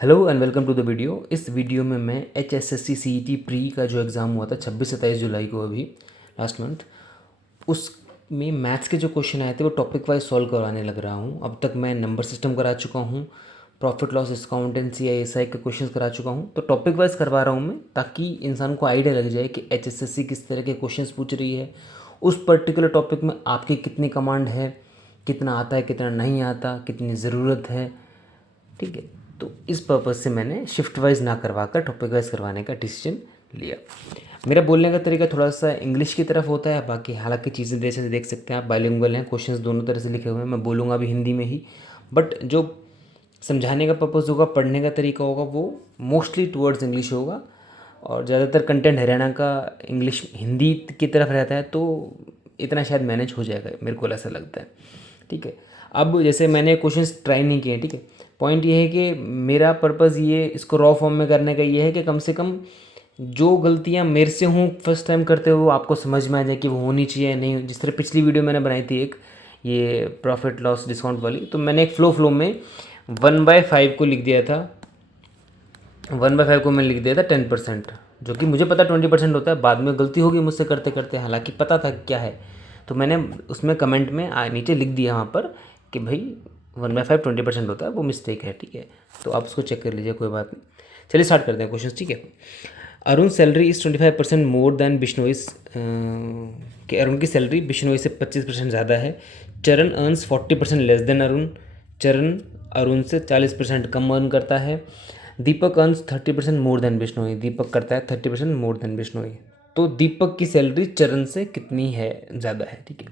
Hello and welcome to the video. इस video में मैं HSSC CET प्री का जो एग्ज़ाम हुआ था 26-27 जुलाई को, अभी लास्ट मंथ, उसमें मैथ्स के जो क्वेश्चन आए थे वो टॉपिक वाइज सॉल्व करवाने लग रहा हूँ। अब तक मैं नंबर सिस्टम करा चुका हूँ, प्रॉफिट लॉस अकाउंटेंसी या SI के क्वेश्चन करा चुका हूँ। तो टॉपिक वाइज करवा रहा हूँ मैं, ताकि इंसान को आइडिया लग जाए कि HSSC किस तरह के क्वेश्चन पूछ रही है, उस पर्टिकुलर टॉपिक में आपकी कितनी कमांड है, कितना आता है कितना नहीं आता, कितनी ज़रूरत है। ठीक है, तो इस पर्पज़ से मैंने शिफ्ट वाइज ना करवा कर टॉपिक वाइज करवाने का डिसीजन लिया। मेरा बोलने का तरीका थोड़ा सा इंग्लिश की तरफ होता है, बाकी हालांकि चीज़ें जैसे देख सकते हैं आप, बाइलिंगुअल हैं, क्वेश्चंस दोनों तरह से लिखे हुए हैं। मैं बोलूँगा भी हिंदी में ही, बट जो समझाने का पर्पज़ होगा, पढ़ने का तरीका होगा, वो मोस्टली टुवर्ड्स इंग्लिश होगा। और ज़्यादातर कंटेंट हरियाणा का इंग्लिश हिंदी की तरफ रहता है, तो इतना शायद मैनेज हो जाएगा, मेरे को ऐसा लगता है। ठीक है, अब जैसे मैंने क्वेश्चंस ट्राई नहीं किए, ठीक है, पॉइंट ये है कि मेरा पर्पज़ ये इसको रॉ फॉर्म में करने का ये है कि कम से कम जो गलतियाँ मेरे से हूँ फर्स्ट टाइम करते हुए आपको समझ में आ जाए कि वो होनी चाहिए नहीं। जिस तरह पिछली वीडियो मैंने बनाई थी एक, ये प्रॉफिट लॉस डिस्काउंट वाली, तो मैंने एक फ्लो में 1/5 को लिख दिया था। 1/5 को मैंने लिख दिया था 10%, जो कि मुझे पता 20% होता है। बाद में गलती होगी मुझसे करते करते, हालांकि पता था क्या है, तो मैंने उसमें कमेंट में नीचे लिख दिया वहाँ पर कि भाई 1/5 20% होता है, वो मिस्टेक है। ठीक है, तो आप उसको चेक कर लीजिए, कोई बात नहीं। चलिए स्टार्ट करते हैं क्वेश्चन। ठीक है, Arun salary is 25% more than Bishnoi's, कि अरुण की सैलरी बिश्नोई से 25% ज़्यादा है। चरण अर्न्स 40% लेस देन अरुण। चरण अरुण से 40% कम अर्न करता है। दीपक अर्न्स 30% मोर देन बिश्नोई, दीपक करता है 30% मोर देन बिश्नोई। तो दीपक की सैलरी चरण से कितनी है, ज़्यादा है। ठीक है,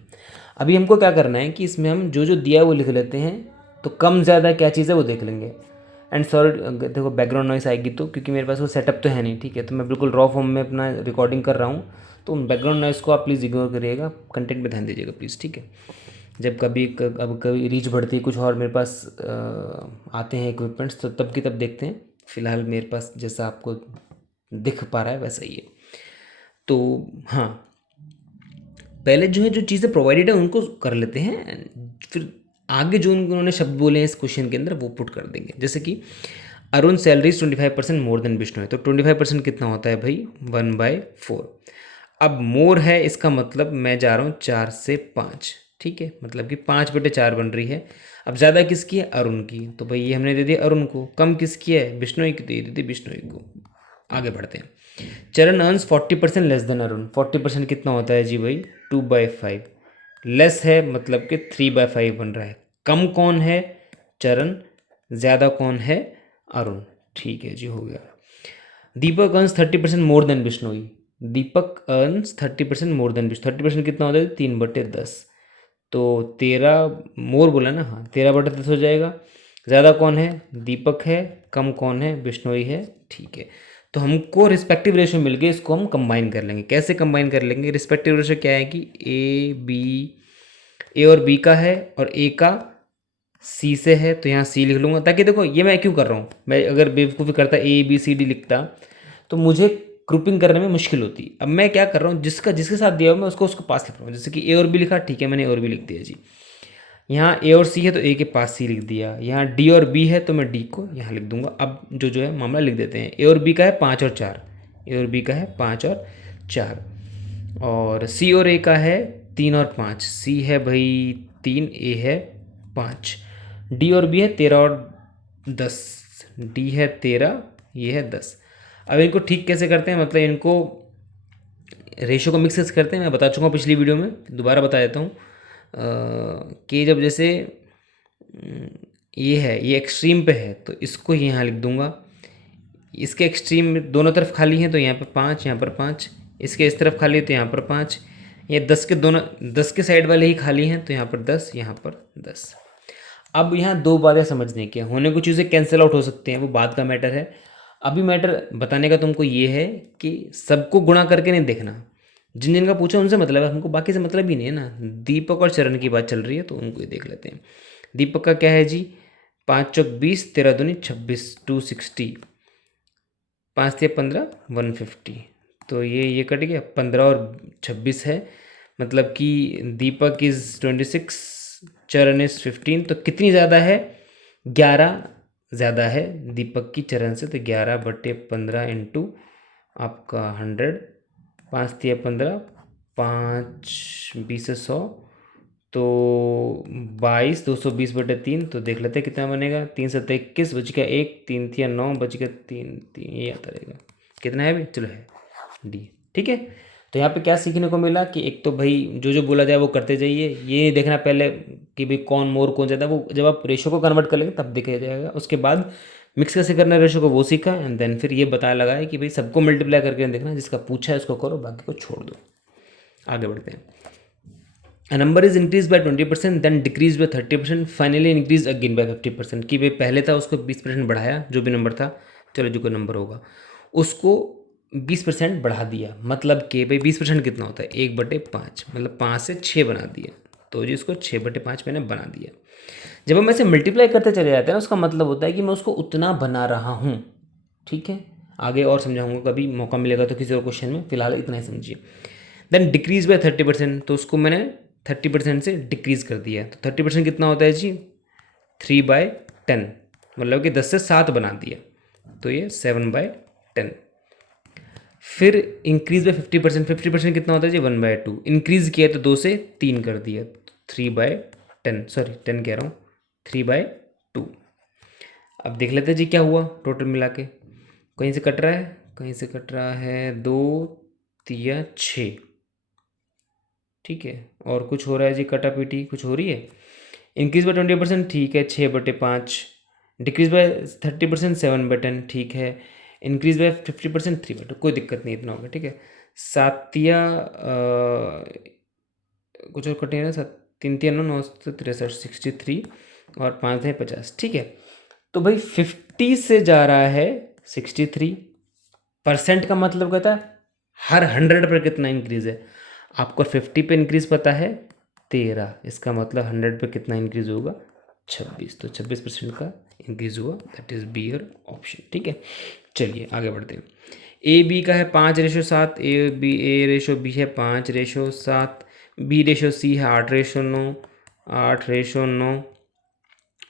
अभी हमको क्या करना है कि इसमें हम जो जो दिया है वो लिख लेते हैं, तो कम ज़्यादा क्या चीज़ है वो देख लेंगे। एंड सॉरी, देखो बैकग्राउंड नॉइस आएगी तो, क्योंकि मेरे पास वो सेटअप तो है नहीं। ठीक है, तो मैं बिल्कुल रॉ फॉर्म में अपना रिकॉर्डिंग कर रहा हूँ, तो बैकग्राउंड नॉइस को आप प्लीज़ इग्नोर करिएगा, कंटेंट पे ध्यान दीजिएगा प्लीज़। ठीक है, जब कभी रीच बढ़ती है कुछ और मेरे पास आते हैं इक्विपमेंट्स, तो तब की तब देखते हैं। फ़िलहाल मेरे पास जैसा आपको दिख पा रहा है वैसा ही है। तो हाँ, पहले जो है जो चीज़ें प्रोवाइडेड है उनको कर लेते हैं, फिर आगे जो उन्होंने शब्द बोले हैं इस क्वेश्चन के अंदर वो पुट कर देंगे। जैसे कि Arun salary 25% more than Vishnu है, तो 25% कितना होता है भाई, 1/4। अब मोर है, इसका मतलब मैं जा रहा हूँ 4 से 5। ठीक है, मतलब कि 5/4 बन रही है। अब ज़्यादा किसकी है, अरुण की, तो भाई ये हमने दे दिया अरुण को। कम किसकी है, बिश्नोई की, तो ये दे दी बिश्नोई को। आगे बढ़ते हैं। चरण अर्न्स 40% लेस देन अरुण। 40% कितना होता है जी भाई, 2/5। लेस है मतलब कि 3/5 बन रहा है। कम कौन है, चरण। ज़्यादा कौन है, अरुण। ठीक है जी, हो गया। दीपक अर्न्स 30% मोर देन बिश्नोई। दीपक अर्न्स 30% मोर देन बिश्नोई। 30% कितना होता है, 3/10। तो 13 मोर बोला ना, हाँ 13/10 हो जाएगा। ज़्यादा कौन है, दीपक है। कम कौन है, बिश्नोई है। ठीक है, तो हमको रिस्पेक्टिव रेशो मिल गए, इसको हम कंबाइन कर लेंगे। कैसे कंबाइन कर लेंगे, रिस्पेक्टिव रेशो क्या है कि ए और बी का है और ए का सी से है, तो यहाँ सी लिख लूँगा। ताकि देखो ये मैं क्यों कर रहा हूँ, मैं अगर बेवकूफ़ी करता ABCD लिखता तो मुझे ग्रुपिंग करने में मुश्किल होती। अब मैं क्या कर रहा हूँ, जिसका जिसके साथ दिया हुआ मैं उसको पास लिख रहा हूँ। जैसे कि ए और बी लिखा, ठीक है, मैंने ए और बी लिख दिया जी। यहाँ ए और सी है तो ए के पास सी लिख दिया। यहाँ डी और बी है तो मैं डी को यहाँ लिख दूंगा। अब जो है मामला लिख देते हैं। ए और बी का है 5 और 4। ए और बी का है 5 और 4। और सी और ए का है 3 और 5। सी है भाई 3, ए है 5। डी और बी है 13 और 10। डी है 13, ये है 10। अब इनको ठीक कैसे करते हैं, मतलब इनको रेशो को मिक्स कैसे करते हैं, मैं बता चुका हूँ पिछली वीडियो में, दोबारा बता देता हूँ। कि जब जैसे ये है, ये एक्सट्रीम पे है तो इसको यहाँ लिख दूंगा। इसके एक्सट्रीम दोनों तरफ खाली हैं तो यहाँ पर 5, यहाँ पर 5। इसके इस तरफ खाली है तो यहाँ पर 5। ये 10 के दोनों, 10 के साइड वाले ही खाली हैं तो यहाँ पर 10, यहाँ पर 10। अब यहाँ दो बातें समझने की, होने को चीज़ें कैंसिल आउट हो सकती हैं, वो बात का मैटर है। अभी मैटर बताने का तुमको ये है कि सबको गुणा करके नहीं देखना। जिन जिन का पूछा उनसे मतलब है, हमको बाकी से मतलब ही नहीं है ना। दीपक और चरण की बात चल रही है तो उनको ही देख लेते हैं। दीपक का क्या है जी, 5 चौक 20, 13 दूनी 26, 260। 5 से 15, 150। तो ये कट गया, 15 और 26 है, मतलब कि दीपक इज़ 26, चरण इज़ 15। तो कितनी ज़्यादा है, 11 ज़्यादा है दीपक की चरण से, तो 11/15 इंटू आपका 100, 5×3 = 15, 5×20 = 100, तो 22, 220/3, तो देख लेते हैं कितना बनेगा। 3×7 = 21, बच गया 1, 3×3 = 9, बच गया 3, 3 ये आता रहेगा। कितना है भाई, चलो है डी, ठीक है। तो यहाँ पे क्या सीखने को मिला कि एक तो भाई जो जो बोला जाए वो करते जाइए, ये देखना पहले कि भाई कौन मोर कौन ज़्यादा, वो जब आप रेशो को कन्वर्ट कर लेंगे तब देखा जाएगा। उसके बाद मिक्स कैसे करना है रेशो को वो सीखा, एंड देन फिर ये बताया लगा है कि भाई सबको मल्टीप्लाई करके देखना, जिसका पूछा है उसको करो, बाकी को छोड़ दो। आगे बढ़ते हैं। A number is increased by 20%, then decreased by 30%, finally increased again by 50%। कि भाई पहले था उसको 20% बढ़ाया, जो भी नंबर था, चलो जो कोई नंबर होगा उसको 20% बढ़ा दिया, मतलब कि भाई 20% कितना होता है, 1/5, मतलब 5 से 6 बना दिया, तो जी उसको 6/5 मैंने बना दिया। जब हम ऐसे मल्टीप्लाई करते चले जाते हैं ना, उसका मतलब होता है कि मैं उसको उतना बना रहा हूँ, ठीक है। आगे और समझाऊंगा, कभी मौका मिलेगा तो किसी और क्वेश्चन में, फिलहाल इतना ही समझिए। देन डिक्रीज बाय 30%, तो उसको मैंने 30% से डिक्रीज़ कर दिया, तो 30% कितना होता है जी, 3/10, मतलब कि 10 से 7 बना दिया, तो ये 7/10। फिर इंक्रीज बाय 50%, 50% कितना होता है जी, 1/2, इंक्रीज़ किया तो 2 से 3 कर दिया, 3/10, सॉरी 10 कह रहा हूँ, 3/2। अब देख लेते हैं जी क्या हुआ टोटल मिला के, कहीं से कट रहा है, कहीं से कट रहा है, 2 3 6, ठीक है, और कुछ हो रहा है जी, कटा पीटी कुछ हो रही है। इंक्रीज बाय 20%, ठीक है, 6/5, डिक्रीज बाय 30%, 7/10, ठीक है, इंक्रीज बाय 50%, 3/2, कोई दिक्कत नहीं, इतना होगा, ठीक है। सातिया कुछ और कटे ना, 3×3 = 9, 9 × 63, 63, और 5×50, ठीक है। तो भाई 50 से जा रहा है 63%, का मतलब कहता है हर 100 पर कितना इंक्रीज है। आपको 50 पे इंक्रीज पता है 13, इसका मतलब 100 पे कितना इंक्रीज होगा, 26, तो 26% का इंक्रीज हुआ, that is be your option, ठीक है। चलिए आगे बढ़ते हैं। ए बी का है 5:7, ए रेशो बी है 5:7, B/C है 8:9, 8:9,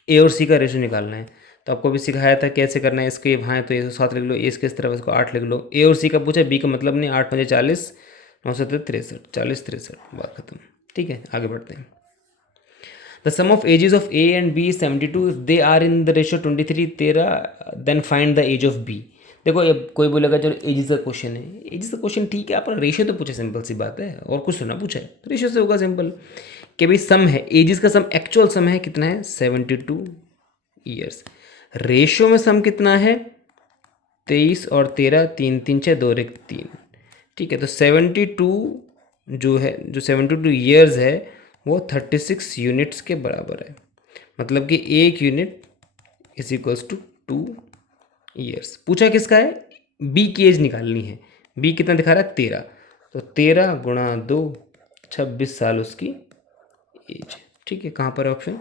ए और सी का रेशो निकालना है। तो आपको भी सिखाया था कैसे करना है, इसके वहाँ तो 107 लिख लो, ए इसके इस तरफ इसको 8 लिख लो। ए और सी का पूछा, बी का मतलब नहीं, 8×5 = 40, 9×7 = 63, 40 63, बात खत्म, ठीक है। आगे बढ़ते हैं। The sum of ages of A and B is 72, if they are in the ratio 23 13, then find the age of B. देखो अब कोई बोलेगा चलो एजेस का क्वेश्चन है, एजेस का क्वेश्चन ठीक है, आप रेशियो तो पूछे, सिंपल सी बात है, और कुछ तो ना पूछा है, रेशियो से होगा सिंपल कि भाई सम है, एजेस का सम, एक्चुअल सम है कितना है, 72 ईयर्स। रेशियो में सम कितना है, 23 और 13, 3 3 6 2 1 3, ठीक है। तो 72 जो है, जो 72 ईयर्स है वो 36 यूनिट्स के बराबर है, मतलब कि 1 unit is equals to 2 years. पूछा किसका है, बी की एज निकालनी है। बी कितना दिखा रहा है, 13, तो 13 × 2, 26 साल उसकी एज, ठीक है। कहाँ पर है ऑप्शन,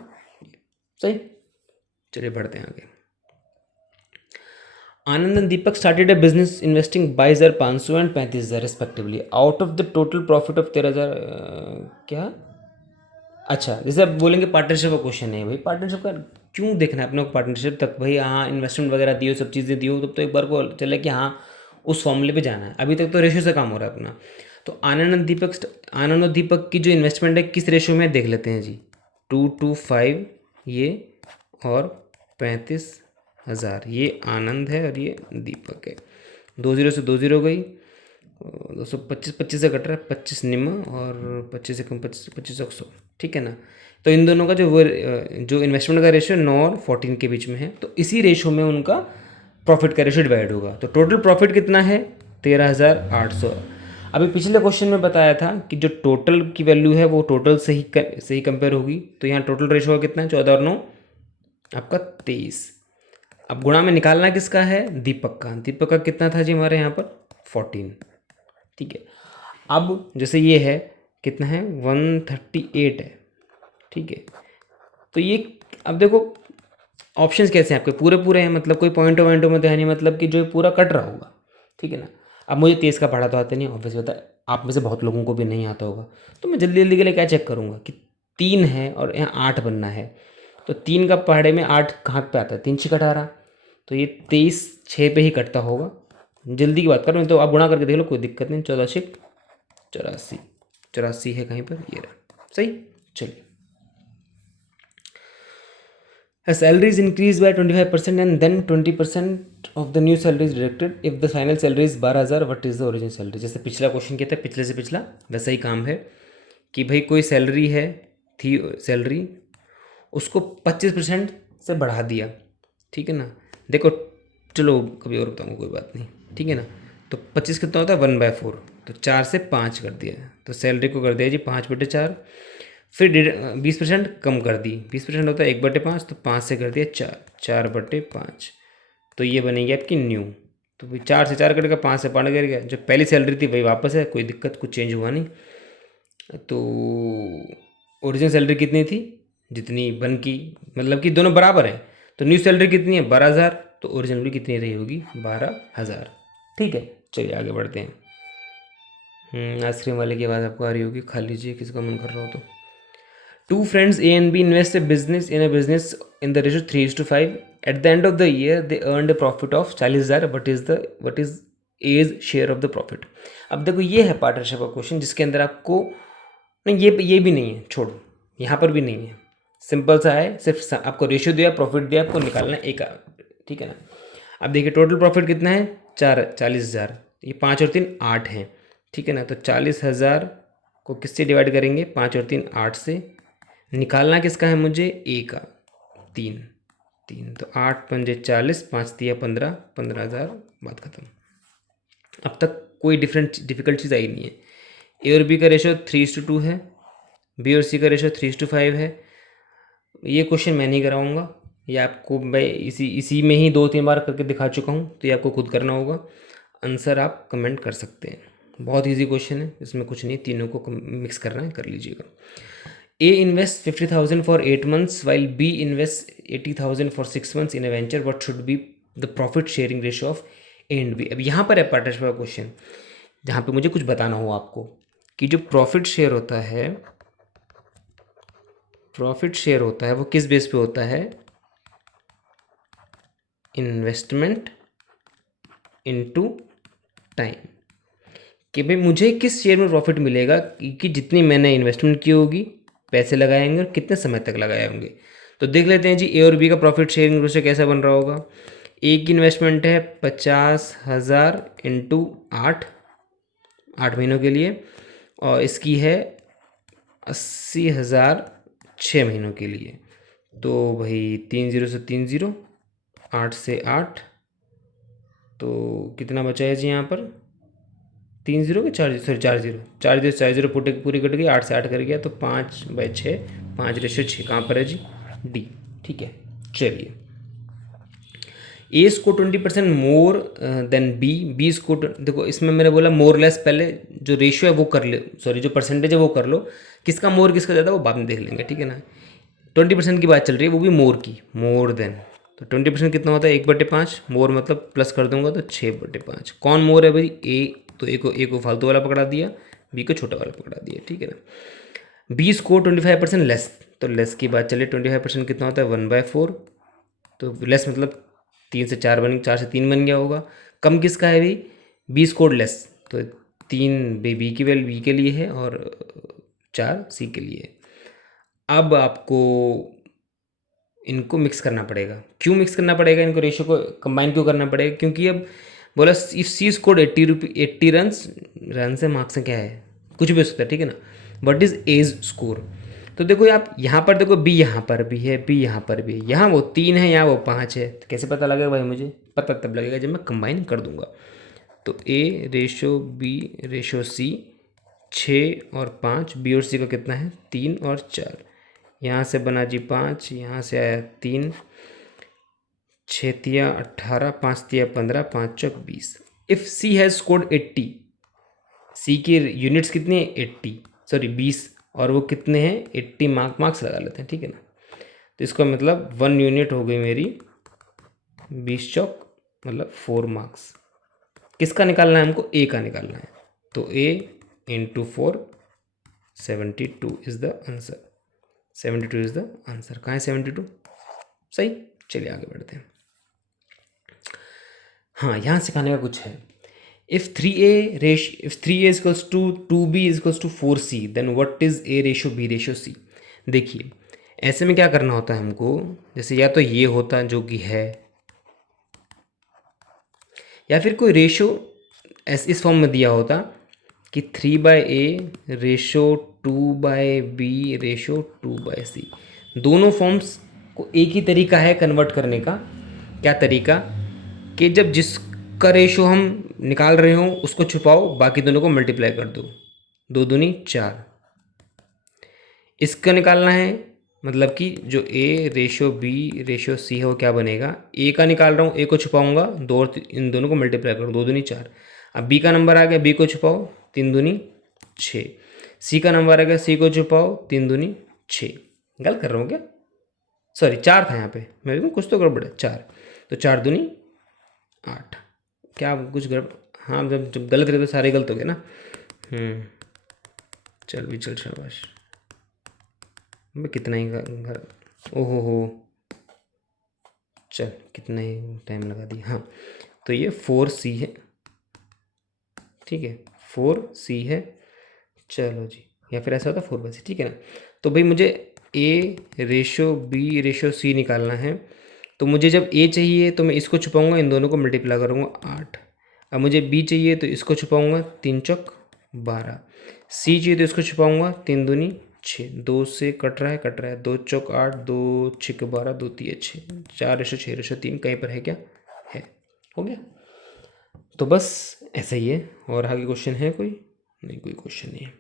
सही। चलिए बढ़ते हैं आगे। Anand and Deepak started a business investing 22,500 and 35,000 respectively, out of the total profit of 13,000, क्या, अच्छा जैसे आप बोलेंगे पार्टनरशिप का क्वेश्चन है, भाई पार्टनरशिप का क्यों देखना है अपने को, पार्टनरशिप तक भाई, हाँ इन्वेस्टमेंट वगैरह दियो, सब चीज़ें दियो, तब तो एक बार को चले कि हाँ उस फॉर्मूले पे जाना है, अभी तक तो रेशियो से काम हो रहा है अपना। तो आनंद और दीपक की जो इन्वेस्टमेंट है किस रेशियो में देख लेते हैं जी, 2:5 ये, और 35,000 ये आनंद है और ये दीपक है। 2 0 से 2 0 गई, 225, 25 से कट रहा है, 25 निम्न, और 25 से कम 25, 25 100, ठीक है ना। तो इन दोनों का जो इन्वेस्टमेंट का रेशियो 9 और 14 के बीच में है, तो इसी रेशियो में उनका प्रॉफिट का रेशियो डिवाइड होगा। तो टोटल प्रॉफिट कितना है, 13,800। अभी पिछले क्वेश्चन में बताया था कि जो टोटल की वैल्यू है वो टोटल से ही कंपेयर होगी, तो यहाँ टोटल रेशियो कितना है, 14 और 9 आपका 23। अब गुणा में निकालना किसका है, दीपक का। दीपक का कितना था जी हमारे यहाँ पर, 14, ठीक है। अब जैसे ये है कितना है, 138 है, ठीक है। तो ये अब देखो ऑप्शंस कैसे हैं आपके, पूरे पूरे हैं, मतलब कोई पॉइंटों वॉइंटों में तो है नहीं, मतलब कि जो पूरा कट रहा होगा, ठीक है ना। अब मुझे तेज़ का पढ़ा तो आता नहीं, ऑब्वियस होता है, आप में से बहुत लोगों को भी नहीं आता होगा, तो मैं जल्दी जल्दी के लिए क्या चेक करूँगा कि 3 है और यहाँ 8 बनना है, तो 3 का पहाड़े में 8 कहाँ पे आता है, 3 6 18, तो ये 23 6 पे ही कटता होगा। जल्दी की बात करो, नहीं तो आप गुणा करके देख लो, कोई दिक्कत नहीं। 14 6 84, 84 है कहीं पर, ये रहा सही। चलिए, a salary is increased by 25% and then 20% of the new salary is deducted if the final salary is 12,000, what is the original salary। जैसे पिछला क्वेश्चन किया था, पिछले से पिछला, वैसा ही काम है कि भाई कोई सैलरी है, थी सैलरी, उसको 25% से बढ़ा दिया, ठीक है ना। देखो चलो कभी और बताऊँगा, कोई बात नहीं, ठीक है ना। तो 25 कितना होता है, 1/4, तो 4 से 5 कर दिया, तो सैलरी को कर दिया जी 5/4। फिर 20% कम कर दी, 20% होता है 1/5, तो 5 से कर दिया 4, 4/5, तो ये बनेगी आपकी न्यू। तो भाई 4 से 4 कटेगा, 5 से 5 कर गया, जो पहली सैलरी थी वही वापस है, कोई दिक्कत, कुछ चेंज हुआ नहीं। तो ओरिजिनल सैलरी कितनी थी, जितनी बन की, मतलब कि दोनों बराबर हैं। तो न्यू सैलरी कितनी है, 12,000, तो ओरिजिनल भी कितनी रही होगी, 12,000। ठीक है, चलिए आगे बढ़ते हैं। आइसक्रीम वाले की आवाज़ आपको आ रही होगी, खा लीजिए किसका मन कर रहा हो तो। Two friends A and B invest in a business in the ratio 3:5. At the end of the year, they earned a profit of 40,000. What is A's share of the profit? अब देखो ये है पार्टनरशिप का question, जिसके अंदर आपको नहीं, ये भी नहीं है, छोड़ो, यहाँ पर भी नहीं है, सिंपल सा है, सिर्फ आपको रेशियो दिया, प्रॉफिट दिया, आपको निकालना है एक, ठीक है ना। अब देखिए टोटल प्रॉफिट कितना है, 40,000, ये 5 और 3 8 हैं, ठीक है ना। तो 40,000 को किससे डिवाइड करेंगे, 5 और 3 8 से। निकालना किसका है मुझे, ए का, 3 3, तो 8 पंजे 40, 5 दिया 15, 15,000, बात खत्म। अब तक कोई डिफिकल्ट चीज़ आई नहीं है। ए और बी का रेशो 3:2 है, बी और सी का रेशो 3:5 है। ये क्वेश्चन मैं नहीं कराऊंगा, ये आपको मैं इसी में ही 2-3 बार करके दिखा चुका हूँ, तो ये आपको खुद करना होगा। आंसर आप कमेंट कर सकते हैं, बहुत इजी क्वेश्चन है, इसमें कुछ नहीं, तीनों को मिक्स करना है, कर लीजिएगा। A invests 50,000 for 8 months while B invests 80,000 for 6 months in a venture. What should be the profit sharing ratio of A and B? अब यहाँ पर है पार्टनरशिप का क्वेश्चन, जहाँ पे मुझे कुछ बताना हो आपको कि जो प्रॉफिट शेयर होता है वो किस बेस पे होता है, इन्वेस्टमेंट इनटू टाइम, कि भाई मुझे किस शेयर में प्रॉफिट मिलेगा कि जितनी मैंने इन्वेस्टमेंट की होगी, पैसे लगाएंगे और कितने समय तक लगाए होंगे। तो देख लेते हैं जी, ए और बी का प्रॉफिट शेयरिंग रेशियो कैसा बन रहा होगा। ए की इन्वेस्टमेंट है 50,000 इंटू 8 महीनों के लिए, और इसकी है 80,000 6 महीनों के लिए। तो भाई 3 0 से 3 0, 8 से 8, तो कितना बचा है जी यहाँ पर, 3 0 के 4 सॉरी 4 0 पूरी कट गई, 8 से 8 कर गया, तो 5/6, 5:6 कहाँ पर है जी, डी। ठीक है, चलिए। A score 20% more than B score, देखो इसमें मैंने बोला मोर लेस, पहले जो रेशियो है वो कर ले, सॉरी जो परसेंटेज है वो कर लो, किसका मोर किसका ज़्यादा वो बाद में देख लेंगे, ठीक है ना। 20% की बात चल रही है, वो भी मोर की, मोर देन, तो 20% कितना होता है, 1/5, मोर मतलब प्लस कर दूंगा तो 6/5। कौन मोर है भाई, ए, तो ए को फालतू वाला पकड़ा दिया, बी को छोटा वाला पकड़ा दिया, ठीक है ना। बी स्कोर 25% लेस, तो लेस की बात चलिए, 25% कितना होता है, 1/4, तो लेस मतलब 3 से 4 बन, 4 से 3 बन गया होगा। कम किसका है भाई, बी स्कोर लेस, तो 3 बी की वैल्यू बी के लिए है और 4 सी के लिए है। अब आपको इनको मिक्स करना पड़ेगा, क्यों मिक्स करना पड़ेगा, इनको रेशियो को कंबाइन क्यों करना पड़ेगा, क्योंकि अब बोला इफ सी स्कोर्ड 80 रन से मार्क्स से क्या है, कुछ भी हो सकता है, ठीक है ना। व्हाट इज एज स्कोर, तो देखो आप यहाँ पर देखो, बी यहाँ पर भी है, बी यहाँ पर भी है, यहाँ वो 3 है, यहाँ वो 5 है, तो कैसे पता लगेगा भाई, मुझे पता तब लगेगा जब मैं कंबाइन कर दूंगा। तो ए रेशो बी रेशो सी, 6 और 5, बी और सी का कितना है, 3 और 4, यहाँ से बना जी 5, यहाँ से आया 3, 6 तिया 18, 5 तिया 15, 5 चौक 20। इफ़ सी हैज़ स्कोर्ड 80, सी की यूनिट्स कितनी है 80, सॉरी 20, और वो कितने हैं 80, मार्क्स लगा लेते हैं, ठीक है ना। तो इसका मतलब 1 यूनिट हो गई मेरी 20 चौक मतलब 4 मार्क्स। किसका निकालना है हमको, ए का निकालना है, तो A into 4 72 is the answer. 72 is the answer. कहाँ है 72? सही। चलिए आगे बढ़ते हैं। हाँ, यहाँ सिखाने का कुछ है। If 3a equals to 2b equals to 4c then what is a ratio b ratio c। देखिए ऐसे में क्या करना होता है हमको, जैसे या तो ये होता जो कि है, या फिर कोई रेशो इस फॉर्म में दिया होता कि 3/a ratio 2/b ratio 2/c। दोनों फॉर्म्स को एक ही तरीका है कन्वर्ट करने का। क्या तरीका? कि जब जिसका रेशो हम निकाल रहे हो उसको छुपाओ, बाकी दोनों को मल्टीप्लाई कर दो, 2 दूनी 4। इसका निकालना है, मतलब कि जो a ratio b ratio c है वो क्या बनेगा, a का निकाल रहा हूँ, a को छुपाऊंगा, दो और इन दोनों को मल्टीप्लाई करो, 2 दूनी 4। अब b का नंबर आ गया, b को छुपाओ, 3 दूनी 6। c का नंबर आ गया, c को छुपाओ, 3 दूनी 6। गलत कर रहा हूँ क्या? सॉरी 4 था यहाँ पे, मेरे को कुछ तो गड़बड़ है। 4 तो 4 दूनी 8। क्या कुछ गड़बड़? हाँ, जब गलत रहे तो सारे गलत हो गए ना। चल भी चल, शाबाश। मैं कितना ही घर, ओहो हो, चल कितना ही टाइम लगा दिया। हाँ, तो ये 4c है, ठीक है, 4c है। चलो जी, या फिर ऐसा होता 4/c, ठीक है ना। तो भाई मुझे a ratio b ratio c निकालना है। तो मुझे जब a चाहिए तो मैं इसको छुपाऊंगा, इन दोनों को मल्टीप्लाई करूँगा, 8। अब मुझे b चाहिए तो इसको छुपाऊंगा, 3 चौक 12। c चाहिए तो इसको छुपाऊंगा, 3 दूनी 6। 2 से कट रहा है, 2 चौक 8, 2 6 12, 2 3 6, 4 रेशो 6 रेशो 3 कहीं पर है क्या? है। हो गया। तो बस ऐसा ही है। और आगे क्वेश्चन है कोई? नहीं, कोई क्वेश्चन नहीं है।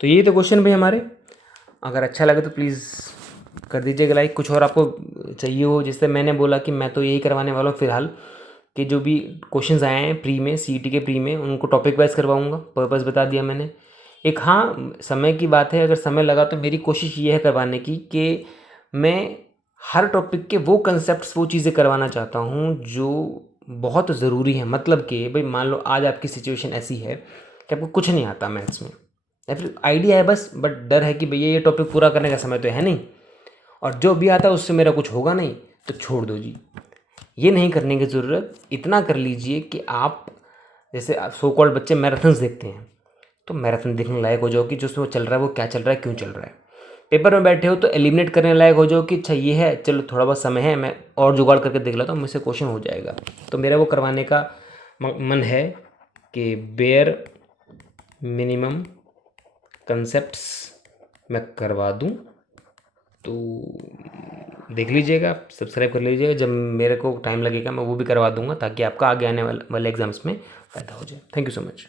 तो यही तो क्वेश्चन भाई हमारे। अगर अच्छा लगे तो प्लीज़ कर दीजिएगा लाइक। कुछ और आपको चाहिए हो, जिससे मैंने बोला कि मैं तो यही करवाने वाला हूँ फ़िलहाल, कि जो भी क्वेश्चंस आए हैं प्री में, सीईटी के प्री में, उनको टॉपिक वाइज करवाऊँगा। पर्पस बता दिया मैंने। एक हाँ, समय की बात है, अगर समय लगा तो मेरी कोशिश ये है करवाने की कि मैं हर टॉपिक के वो कंसेप्ट्स, वो चीज़ें करवाना चाहता हूँ जो बहुत ज़रूरी है। मतलब कि भाई मान लो आज आपकी सिचुएशन ऐसी है कि आपको कुछ नहीं आता मैथ्स में, या फिर आइडिया है बस, बट डर है कि भैया ये टॉपिक पूरा करने का समय तो है नहीं, और जो भी आता है उससे मेरा कुछ होगा नहीं, तो छोड़ दो जी। ये नहीं करने की ज़रूरत। इतना कर लीजिए कि आप, जैसे सो कॉल्ड बच्चे मैराथन्स देखते हैं, तो मैराथन देखने लायक हो जाओ कि जो उसमें चल रहा है वो क्या चल रहा है, क्यों चल रहा है। पेपर में बैठे हो तो एलिमिनेट करने लायक हो जाओ कि अच्छा ये है, चलो थोड़ा बहुत समय है, मैं और जुगाड़ करके देख लेता हूँ, मुझसे क्वेश्चन हो जाएगा। तो मेरा वो करवाने का मन है कि बेयर मिनिमम कंसेप्ट्स मैं करवा दूँ। तो देख लीजिएगा, सब्सक्राइब कर लीजिएगा। जब मेरे को टाइम लगेगा मैं वो भी करवा दूंगा, ताकि आपका आगे आने वाले एग्जाम्स में फ़ायदा हो जाए। Thank you so much.